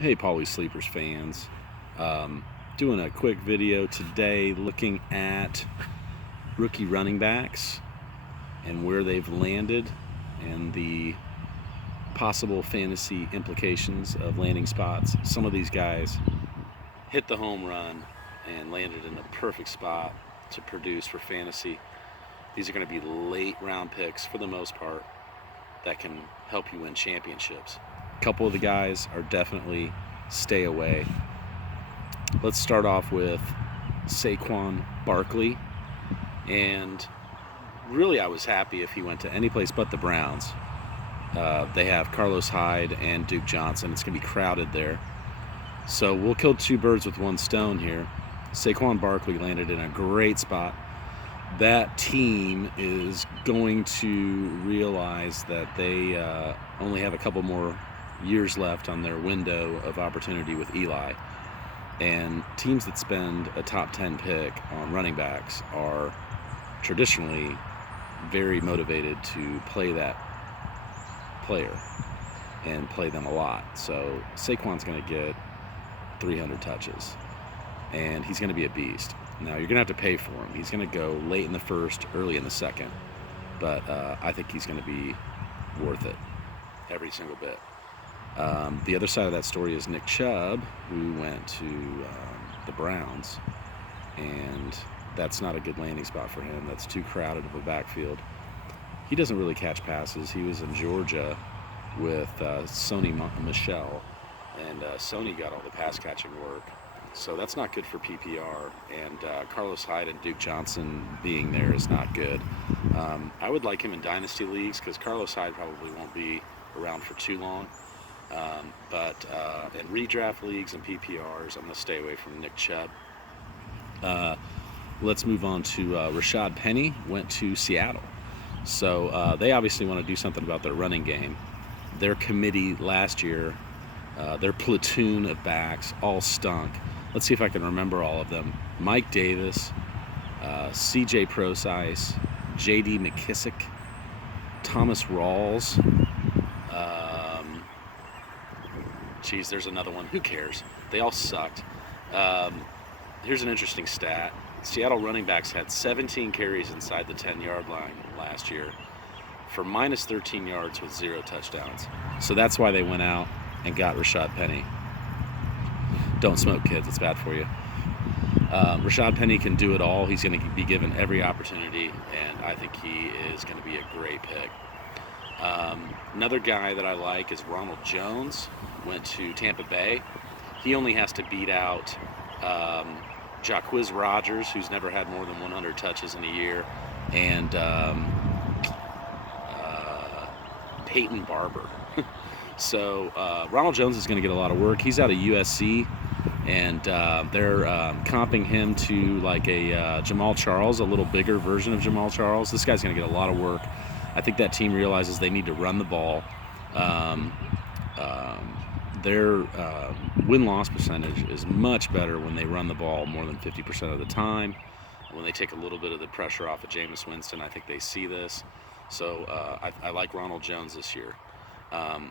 Hey, Paulies Sleepers fans. Doing a quick video today looking at rookie running backs and where they've landed and the possible fantasy implications of landing spots. Some of these guys hit the home run and landed in a perfect spot to produce for fantasy. These are going to be late round picks for the most part that can help you win championships. A couple of the guys are definitely stay away. Let's start off with Saquon Barkley, and really I was happy if he went to any place but the Browns. They have Carlos Hyde and Duke Johnson. It's going to be crowded there. So we'll kill two birds with one stone here. Saquon Barkley landed in a great spot. That team is going to realize that they only have a couple more years left on their window of opportunity with Eli. And teams that spend a top 10 pick on running backs are traditionally very motivated to play that player and play them a lot. So Saquon's going to get 300 touches, and he's going to be a beast. Now, you're going to have to pay for him. He's going to go late in the first, early in the second, but I think he's going to be worth it, every single bit. The other side of that story is Nick Chubb, who went to the Browns, and that's not a good landing spot for him. That's too crowded of a backfield. He doesn't really catch passes. He was in Georgia with Sony Michel, and Sony got all the pass catching work. So that's not good for PPR, and Carlos Hyde and Duke Johnson being there is not good. I would like him in dynasty leagues because Carlos Hyde probably won't be around for too long. But in redraft leagues and PPRs, I'm going to stay away from Nick Chubb. Let's move on to Rashad Penny. Went to Seattle. So they obviously want to do something about their running game. Their committee last year, their platoon of backs all stunk. Let's see if I can remember all of them. Mike Davis, CJ Prosise, JD McKissick, Thomas Rawls. There's another one. Who cares? They all sucked. Here's an interesting stat. Seattle running backs had 17 carries inside the 10-yard line last year for minus 13 yards with 0 touchdowns. So that's why they went out and got Rashad Penny. Don't smoke, kids. It's bad for you. Rashad Penny can do it all. He's going to be given every opportunity, and I think he is going to be a great pick. Another guy that I like is Ronald Jones. Went to Tampa Bay. He only has to beat out Jacquizz Rodgers, who's never had more than 100 touches in a year, and Peyton Barber. So Ronald Jones is going to get a lot of work. He's out of USC, and they're comping him to like a Jamal Charles, a little bigger version of Jamal Charles. This guy's going to get a lot of work. I think that team realizes they need to run the ball. Their win-loss percentage is much better when they run the ball more than 50% of the time. When they take a little bit of the pressure off of Jameis Winston, I think they see this. So I like Ronald Jones this year.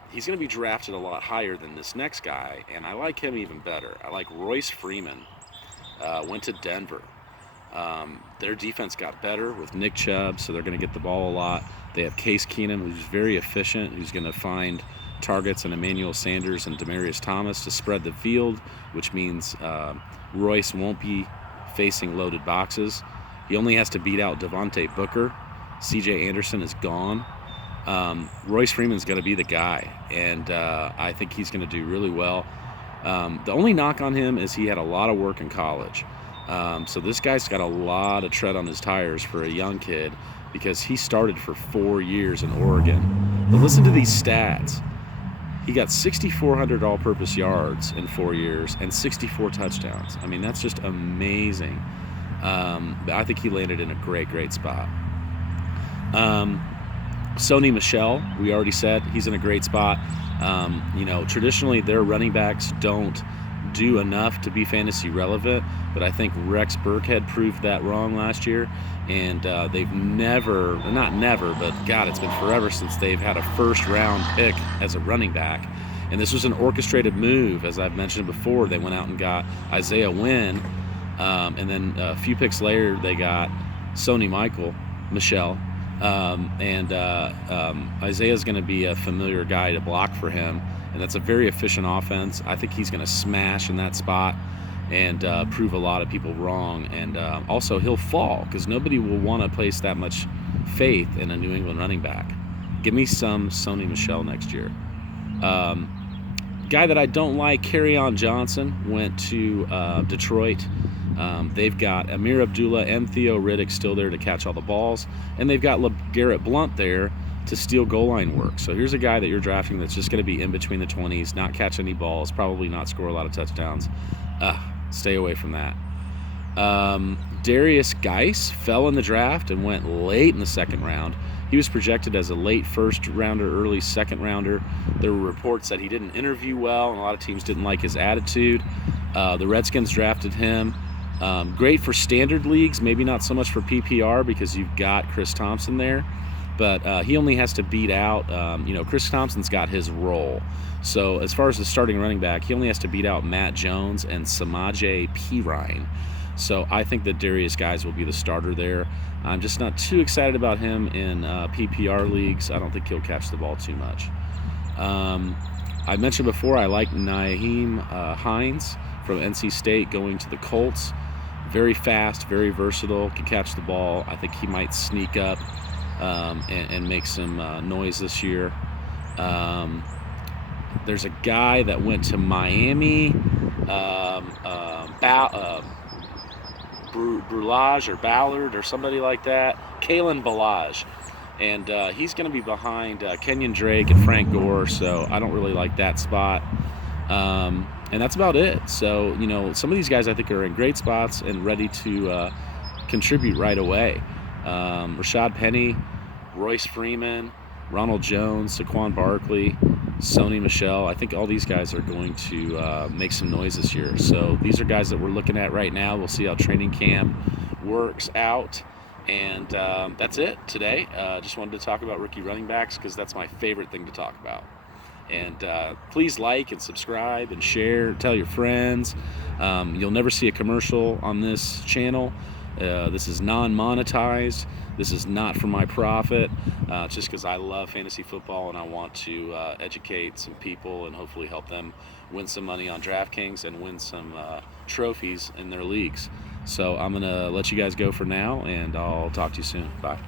He's going to be drafted a lot higher than this next guy, and I like him even better. I like Royce Freeman. Went to Denver. Their defense got better with Nick Chubb, so they're going to get the ball a lot. They have Case Keenum, who's very efficient, who's going to find targets, and Emmanuel Sanders and Demaryius Thomas to spread the field, which means Royce won't be facing loaded boxes. He only has to beat out Devontae Booker. C.J. Anderson is gone. Royce Freeman's going to be the guy, and I think he's going to do really well. The only knock on him is he had a lot of work in college. So this guy's got a lot of tread on his tires for a young kid because he started for 4 years in Oregon. But listen to these stats. He got 6,400 all-purpose yards in 4 years and 64 touchdowns. I mean, that's just amazing. I think he landed in a great spot. Sony Michel, we already said, he's in a great spot. Traditionally their running backs don't do enough to be fantasy relevant, but I think Rex Burkhead proved that wrong last year, and they've not never, but God, it's been forever since they've had a first-round pick as a running back, And this was an orchestrated move, as I've mentioned before. They went out and got Isaiah Wynn, and then a few picks later they got Sony Michelle, Isaiah's going to be a familiar guy to block for him, and that's a very efficient offense. I think he's going to smash in that spot and prove a lot of people wrong, and also he'll fall because nobody will want to place that much faith in a New England running back. Give me some Sony Michel next year. Guy that I don't like, Kerryon Johnson, went to Detroit. They've got Amir Abdullah and Theo Riddick still there to catch all the balls, and they've got LeGarrette Blount there to steal goal line work. So here's a guy that you're drafting that's just going to be in between the 20s, not catch any balls, probably not score a lot of touchdowns. Stay away from that. Darius Geis fell in the draft and went late in the second round. He was projected as a late first rounder, early second rounder. There were reports that he didn't interview well, and a lot of teams didn't like his attitude. The Redskins drafted him. Great for standard leagues, maybe not so much for PPR because you've got Chris Thompson there. But he only has to beat out, Chris Thompson's got his role. So as far as the starting running back, he only has to beat out Matt Jones and Samaje Perine. So I think that Darius Geis will be the starter there. I'm just not too excited about him in PPR leagues. I don't think he'll catch the ball too much. I mentioned before I like Nyheim Hines from NC State going to the Colts. Very fast, very versatile, can catch the ball. I think he might sneak up and make some noise this year. There's a guy that went to Miami, Brulage or Ballard or somebody like that, Kalen Ballage. And he's going to be behind Kenyon Drake and Frank Gore, so I don't really like that spot. And that's about it. So, some of these guys I think are in great spots and ready to contribute right away. Rashad Penny, Royce Freeman, Ronald Jones, Saquon Barkley, Sony Michel. I think all these guys are going to make some noise this year. So these are guys that we're looking at right now. We'll see how training camp works out. And that's it today. Just wanted to talk about rookie running backs because that's my favorite thing to talk about. And please like and subscribe and share. Tell your friends. You'll never see a commercial on this channel. This is non-monetized. This is not for my profit. Just because I love fantasy football and I want to educate some people and hopefully help them win some money on DraftKings and win some trophies in their leagues. So I'm going to let you guys go for now, and I'll talk to you soon. Bye.